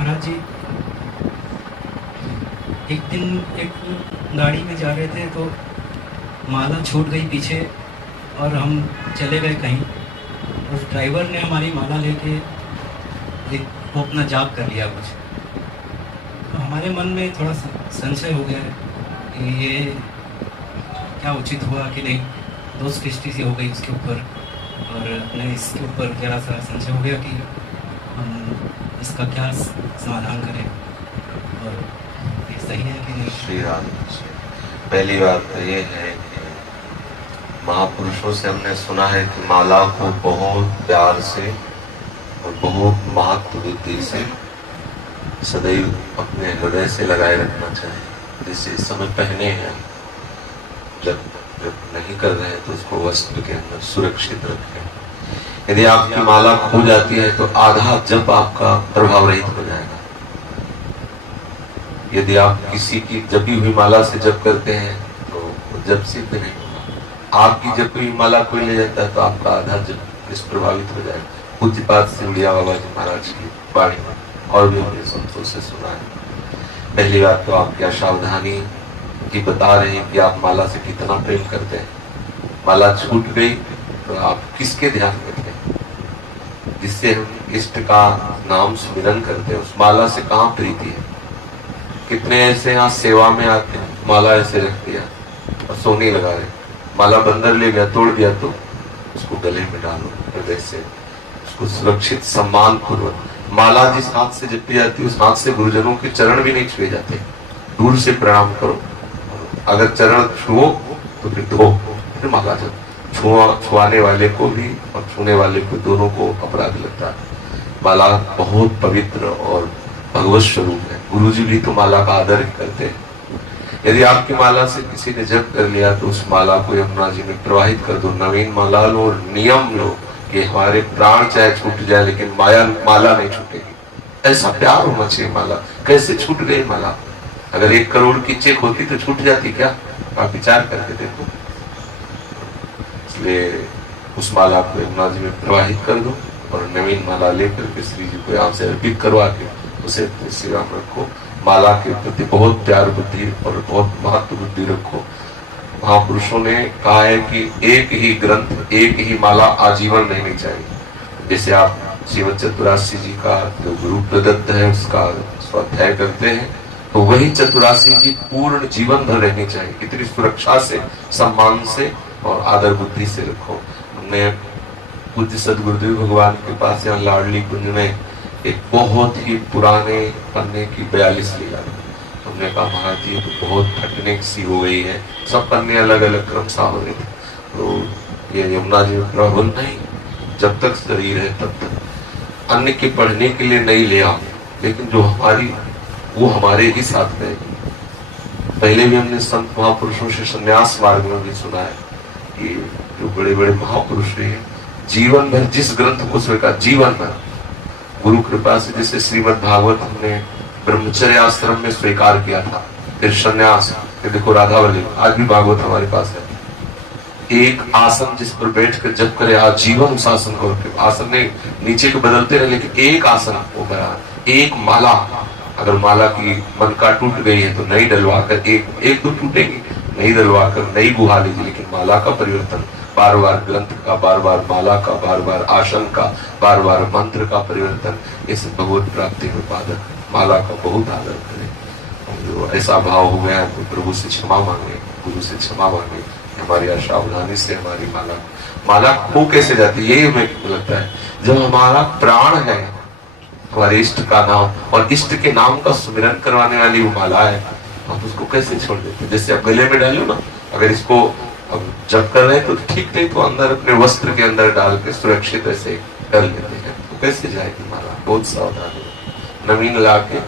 महाराज जी, एक दिन एक गाड़ी में जा रहे थे तो माला छूट गई पीछे और हम चले गए कहीं। उस ड्राइवर ने हमारी माला लेके एक वो अपना जाप कर लिया कुछ। तो हमारे मन में थोड़ा संशय हो गया कि ये क्या उचित हुआ कि नहीं। दोस्त दृष्टि सी हो गई उसके ऊपर और अपने इसके ऊपर जरा सा संशय हो गया कि हम इसका क्या समाधान करें और ये सही है कि नहीं। श्री राम। पहली बात तो ये है कि महापुरुषों से हमने सुना है कि माला को बहुत प्यार से और बहुत महत्व बुद्धि से सदैव अपने हृदय से लगाए रखना चाहिए। जैसे इस समय पहने हैं, जब नहीं कर रहे हैं तो उसको वस्त्र के अंदर सुरक्षित रखें। यदि आपकी माला खो जाती है तो आधा जप आपका प्रभाव रहित हो जाएगा। यदि आप किसी की जपी हुई माला से जप करते हैं तो जप सिद्ध नहीं होगा। आपकी जपी हुई माला कोई ले जाता है तो आपका आधा जप निष्प्रभावित हो जाएगा। पूज्यपाद सिमरिया बाबा जी महाराज की वाणी में और भी हमने संतों से सुना है। पहली बात तो आप क्या सावधानी की बता रहे हैं कि आप माला से कितना प्रेम करते हैं। माला छूट गई तो आप किसके ध्यान में थे? जिससे हम इष्ट का नाम स्मरण करते हैं उस माला से कहाँ प्रीति है। कितने ऐसे यहाँ सेवा में आते हैं, माला ऐसे रख दिया और सोने लगा रहे, माला बंदर ले गया तोड़ दिया तो उसको गले में डालो हृदय से, उसको सुरक्षित सम्मान पूर्वक। माला जिस हाथ से जपी जाती है उस हाथ से गुरुजनों के चरण भी नहीं छुए जाते, दूर से प्रणाम करो। अगर चरण छुओ तो फिर धो, फिर माला जप। छुआने वाले को भी और छूने वाले को दोनों को अपराध लगता है। माला बहुत पवित्र और भगवत स्वरूप है। गुरु जी भी तो माला का आदर करते हैं। यदि आपकी माला से किसी ने जप कर लिया तो उस माला को यमुना जी में प्रवाहित कर दो। नवीन माला लो और नियम लो कि हमारे प्राण चाहे छूट जाए लेकिन माला नहीं छूटेगी। ऐसा प्यार होना चाहिए। माला कैसे छूट गई माला? अगर 1 करोड़ की चेक होती तो छूट जाती क्या? आप विचार करके देखो। इसलिए उस माला को यमुना जी में प्रवाहित कर दो और नवीन माला लेकर के श्री जी को यहाँ से अर्पित करवा के उसे श्री राम रखो। माला के प्रति बहुत प्यार बुद्धि और बहुत महत्व बुद्धि रखो। महापुरुषों ने कहा है कि एक ही ग्रंथ, एक ही माला आजीवन रहनी चाहिए। जैसे आप श्रीमद चतुरासी जी का जो गुरु प्रदत्त है उसका स्वाध्याय करते हैं तो वही चतुरासी जी पूर्ण जीवन भर रहनी चाहिए। इतनी सुरक्षा से, सम्मान से और आदर बुद्धि से रखो। हमने पूज्य सदगुरुदेव भगवान के पास यहाँ लाडली कुंज में एक बहुत ही पुराने पन्ने की 42 लीला, हमने कहा महाराज जी तो बहुत फटने सी हो गई है, सब पन्ने अलग अलग क्रम सा हो रहे थे। तो ये यमुना जी में प्रबंध नहीं, जब तक शरीर है तब तक अन्य के पढ़ने के लिए नहीं ले आओ, लेकिन जो हमारी वो हमारे ही साथ रहेगी। पहले भी हमने संत महापुरुषों से संन्यास मार्ग में भी सुना है कि जो बड़े बड़े महापुरुष हैं जीवन भर जिस ग्रंथ को स्वीकार, जीवन भर गुरु कृपा से, जैसे श्रीमद् भागवत हमने ब्रह्मचर्य आश्रम में स्वीकार किया था, फिर संन्यास। देखो राधावली, आज भी भागवत हमारे पास है। एक आसन जिस पर बैठ कर जब करे आजीवन उस आसन को, आसन ने नीचे को बदलते रहे लेकिन एक आसन वो बना। एक माला, अगर माला की मनका टूट गई है तो नई डलवा कर, एक दो टूटेगी, नई डलवा कर नई गुहा लीजिए। लेकिन माला का परिवर्तन, बार बार ग्रंथ का, बार बार माला का, बार बार आसन का, बार बार मंत्र का परिवर्तन, इस भगवत प्राप्ति में बाधक। माला का बहुत आदर करें। जो ऐसा भाव हो गया है तो प्रभु से क्षमा मांगे, गुरु से क्षमा मांगे। हमारी असावधानी से हमारी माला खो कैसे जाती है? ये हमें लगता है जब हमारा प्राण है हमारे इष्ट का नाम और इष्ट के नाम का सुमिरन करवाने वाली वो माला है, आप उसको कैसे छोड़ देते? जैसे आप गले में डालो ना, अगर इसको अब जब कर रहे हैं तो ठीक नहीं तो अंदर अपने वस्त्र के अंदर डाल के सुरक्षित ऐसे कर लेते हैं, तो कैसे जाएगी माला? बहुत सावधान, नवीन ला के